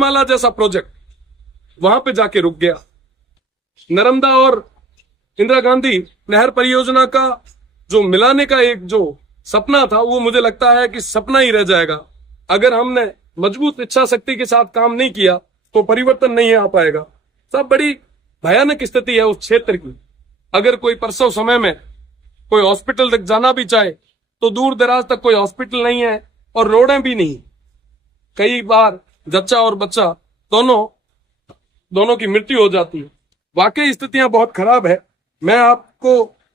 अमृतमाला जैसा प्रोजेक्ट वहां पे जाके रुक गया। नर्मदा और इंदिरा गांधी नहर परियोजना का जो मिलाने का एक जो सपना था, वो मुझे लगता है कि सपना ही रह जाएगा। अगर हमने मजबूत इच्छा शक्ति के साथ काम नहीं किया तो परिवर्तन नहीं आ पाएगा। सब बड़ी भयानक स्थिति है उस क्षेत्र की। अगर कोई प्रसव समय में कोई हॉस्पिटल तक जाना भी चाहे तो दूर दराज तक कोई हॉस्पिटल नहीं है और रोडें भी नहीं। कई बार जच्चा और बच्चा दोनों की मृत्यु हो जाती है। वाकई स्थितियां बहुत खराब है। मैं आपको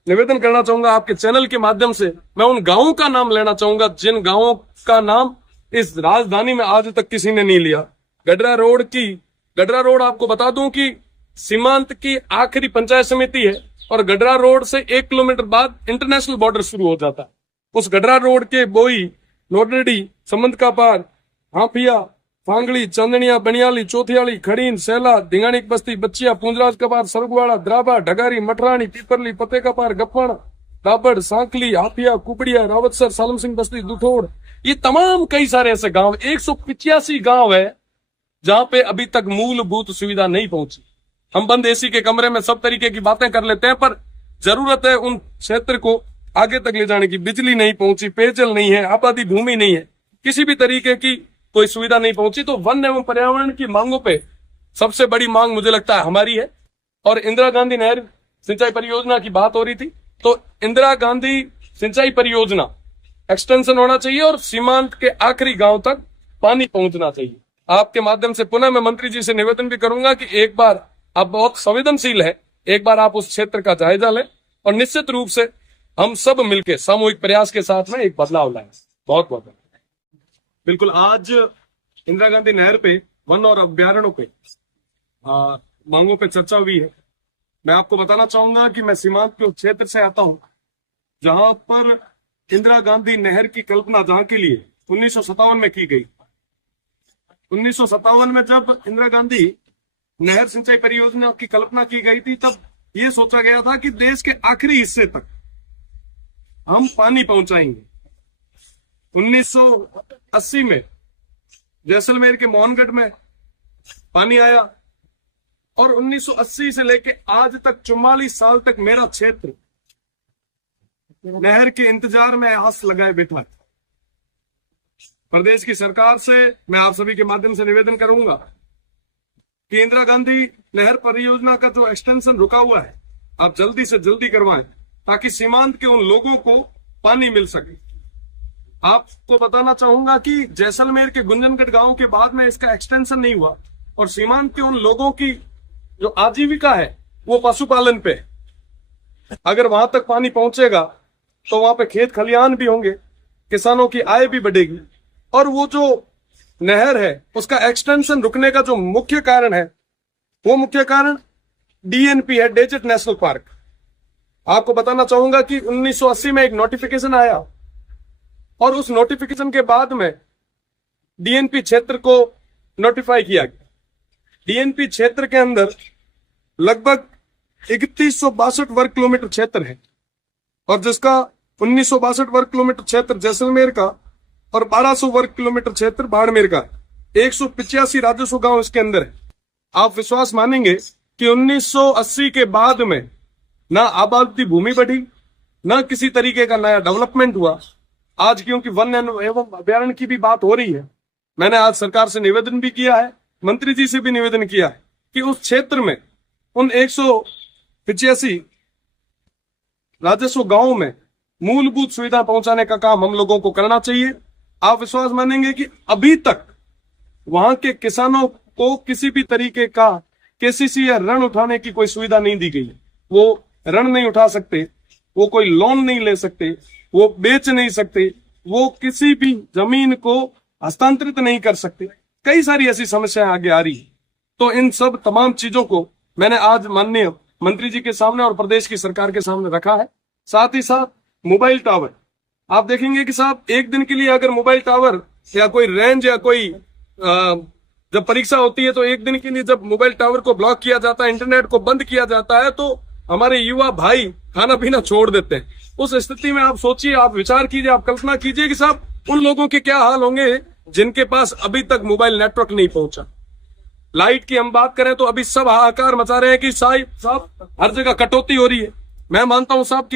निवेदन करना चाहूंगा, आपके चैनल के माध्यम से मैं उन गांवों का नाम लेना चाहूंगा जिन गांवों का नाम इस राजधानी में आज तक किसी ने नहीं लिया। गडरा रोड आपको बता दूं कि सीमांत की आखिरी पंचायत समिति है और गडरा रोड से 1 किलोमीटर बाद इंटरनेशनल बॉर्डर शुरू हो जाता है। उस गडरा रोड के बोई, लोडरडी, समंद का पार, हाफिया, फांगड़ी, चंदनिया, बनियाली, चौथियाली, खड़ीन, सेला, धिंगानी बस्ती, बच्चिया, पूंजराज का पार, सरगुवाड़ा, द्राबा, ढगारी, मठरानी, पीपरली, पते का पार, गप्पाना, राबड़, सांकली, हाफिया, कुपड़िया, रावतसर, सालम सिंह बस्ती, दुठोड़, ये तमाम कई सारे ऐसे गांव, 185 गांव है जहां पे अभी तक मूलभूत सुविधा नहीं पहुंची। हम बंद एसी के कमरे में सब तरीके की बातें कर लेते हैं, पर जरूरत है उन क्षेत्र को आगे तक ले जाने की। बिजली नहीं पहुंची, पेयजल नहीं है, आबादी भूमि नहीं है, किसी भी तरीके की कोई सुविधा नहीं पहुंची। तो वन एवं पर्यावरण की मांगों पे सबसे बड़ी मांग मुझे लगता है हमारी है। और इंदिरा गांधी नहर सिंचाई परियोजना की बात हो रही थी, तो इंदिरा गांधी सिंचाई परियोजना एक्सटेंशन होना चाहिए और सीमांत के आखिरी गांव तक पानी पहुंचना चाहिए। आपके माध्यम से पुनः मैं मंत्री जी से निवेदन भी करूंगा कि एक बार, आप बहुत संवेदनशील है, एक बार आप उस क्षेत्र का जायजा लें और निश्चित रूप से हम सब मिलकर सामूहिक प्रयास के साथ में एक बदलाव लाएं। बहुत बहुत बिल्कुल। आज इंदिरा गांधी नहर पे वन और अभ्यारण्यों पे मांगों पे चर्चा हुई है। मैं आपको बताना चाहूंगा कि मैं सीमांत के क्षेत्र से आता हूं जहां पर इंदिरा गांधी नहर की कल्पना जहां के लिए 1957 में की गई। 1957 में जब इंदिरा गांधी नहर सिंचाई परियोजना की कल्पना की गई थी, तब यह सोचा गया था कि देश के आखिरी हिस्से तक हम पानी पहुंचाएंगे। 1980 में जैसलमेर के मोहनगढ़ में पानी आया और 1980 से लेके आज तक 44 साल तक मेरा क्षेत्र नहर के इंतजार में आस लगाए बैठा है। प्रदेश की सरकार से मैं आप सभी के माध्यम से निवेदन करूंगा कि इंदिरा गांधी नहर परियोजना का जो एक्सटेंशन रुका हुआ है, आप जल्दी से जल्दी करवाएं ताकि सीमांत के उन लोगों को पानी मिल सके। आपको बताना चाहूंगा कि जैसलमेर के गुंजनगढ़ गांव के बाद में इसका एक्सटेंशन नहीं हुआ और सीमांत के उन लोगों की जो आजीविका है वो पशुपालन पे है। अगर वहां तक पानी पहुंचेगा तो वहां पे खेत खलियान भी होंगे, किसानों की आय भी बढ़ेगी। और वो जो नहर है उसका एक्सटेंशन रुकने का जो मुख्य कारण है, वो मुख्य कारण डीएनपी है, डेजर्ट नेशनल पार्क। आपको बताना चाहूंगा कि 1980 में एक नोटिफिकेशन आया और उस नोटिफिकेशन के बाद में डीएनपी क्षेत्र को नोटिफाई किया गया। डीएनपी क्षेत्र के अंदर लगभग 3162 वर्ग किलोमीटर क्षेत्र है और जिसका 1962 वर्ग किलोमीटर क्षेत्र जैसलमेर का और 1200 वर्ग किलोमीटर क्षेत्र बाड़मेर का है। 185 राजस्व गांव इसके अंदर है। आप विश्वास मानेंगे कि 1980 के बाद में ना आबादी भूमि बढ़ी, ना किसी तरीके का नया डेवलपमेंट हुआ। आज क्योंकि वन एवं अभ्यारण्य की भी बात हो रही है, मैंने आज सरकार से निवेदन भी किया है, मंत्री जी से भी निवेदन किया है कि उस क्षेत्र में उन 185 राजस्व गांवों में मूलभूत सुविधा पहुंचाने का काम हम लोगों को करना चाहिए। आप विश्वास मानेंगे कि अभी तक वहां के किसानों को किसी भी तरीके का केसीसी या ऋण उठाने की कोई सुविधा नहीं दी गई है। वो ऋण नहीं उठा सकते, वो कोई लोन नहीं ले सकते, वो बेच नहीं सकते, वो किसी भी जमीन को हस्तांतरित नहीं कर सकते। कई सारी ऐसी समस्याएं आगे आ रही है। तो इन सब तमाम चीजों को मैंने आज माननीय मंत्री जी के सामने और प्रदेश की सरकार के सामने रखा है। साथ ही साथ मोबाइल टावर, आप देखेंगे कि साहब एक दिन के लिए अगर मोबाइल टावर या कोई रेंज या कोई जब परीक्षा होती है तो एक दिन के लिए जब मोबाइल टावर को ब्लॉक किया जाता है, इंटरनेट को बंद किया जाता है, तो हमारे युवा भाई खाना पीना छोड़ देते हैं। उस स्थिति में आप सोचिए, आप विचार कीजिए, आप कल्पना कीजिए कि साहब उन लोगों के क्या हाल होंगे जिनके पास अभी तक मोबाइल नेटवर्क नहीं पहुंचा। लाइट की हम बात करें तो अभी सब हाहाकार मचा रहे हैं कि साहब हर जगह कटौती हो रही है। मैं मानता हूं साहब कि